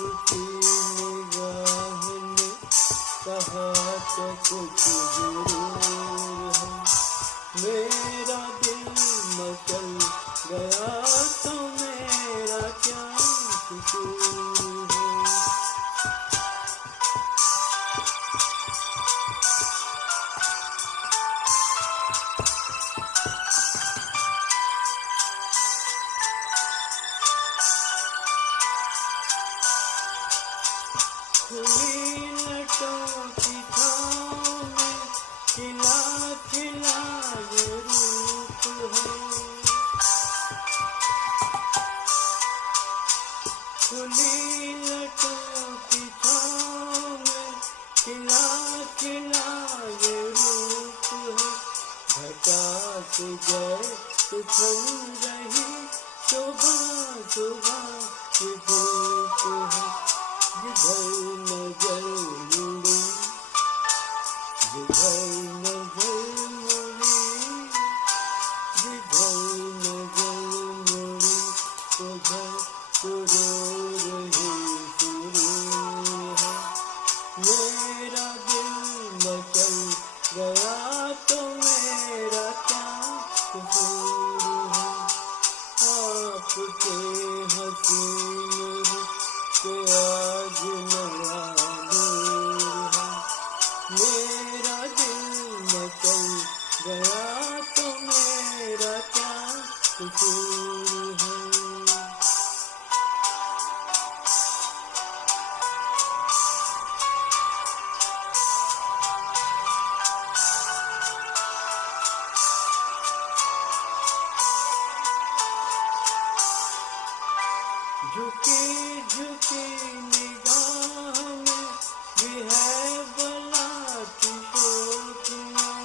आपकी निगाह ने कहा तो कुछ जरूर है। मेरा दिल मचल गया तो मेरा क्या कसूर है। खुली लटों की छाँव में खिला खिला ये रूप है। खुली लटों की छाँव में खिला खिला ये रूप है। घटा से जैसे छन रही सुबह सुबह की धूप है। जिधर नजर मुड़ी जिधर नजर मुड़ी जिधर नजर मुड़ी उधर सुरूर ही सुरूर है। मेरा दिल मचल गया तो मेरा क्या कसूर है। आपके हसीन के आज नया नूर है। मेरा दिल मचल गया तो मेरा क्या कसूर है। झुकी झुकी निगाह में भी है बला की शोखियाँ।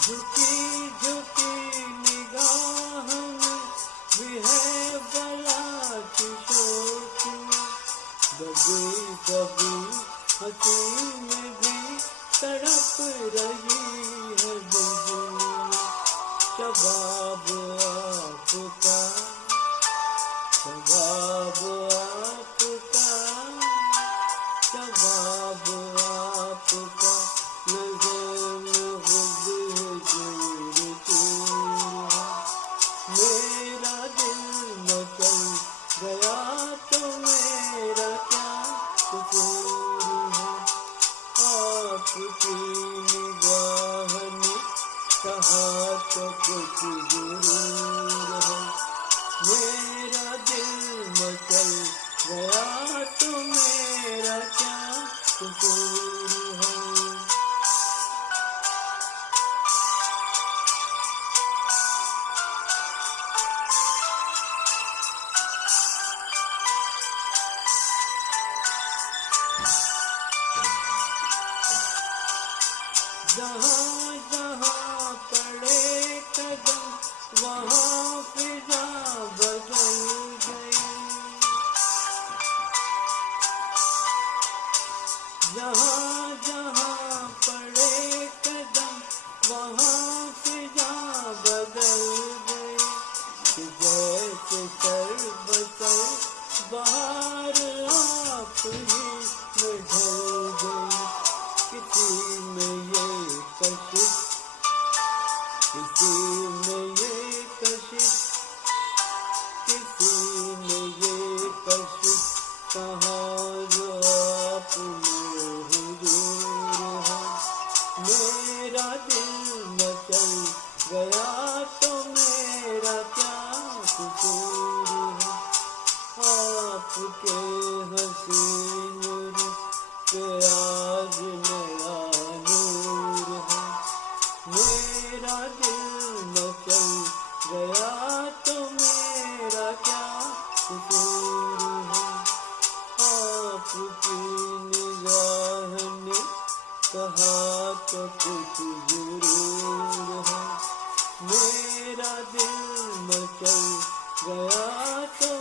झुकी झुकी निगाह में भी है बला की शोखियाँ। कभी कभी हंसी में भी तड़प रही है बिजलियाँ। शबाब आपका शबाब आपका शबाब आपका नज़र में खुद चूर चूर है। मेरा दिल मचल गया तो मेरा क्या कसूर है। आपकी निगाह ने कहा तो कुछ जरूर है। मेरा दिल मचल गया तो मेरा क्या कसूर है। जहाँ जहाँ पड़े कदम वहाँ फिजा बदल गई। जहाँ जहाँ पड़े कदम वहाँ फिजा बदल गई। जैसे सर बसर बाहर आप ही में ढल गई। किसी में ये कशिश किसी में ये कशिश किसी में ये कशिश कहाँ जो आप में हुजूर है। मेरा दिल मचल गया तो मेरा क्या कसूर है। आपके हसीन के आज नया नूर है। मेरा दिल मचल गया तो मेरा क्या कसूर है। आपकी निगाह ने कहा तो कुछ जरूर है। मेरा दिल मचल गया तो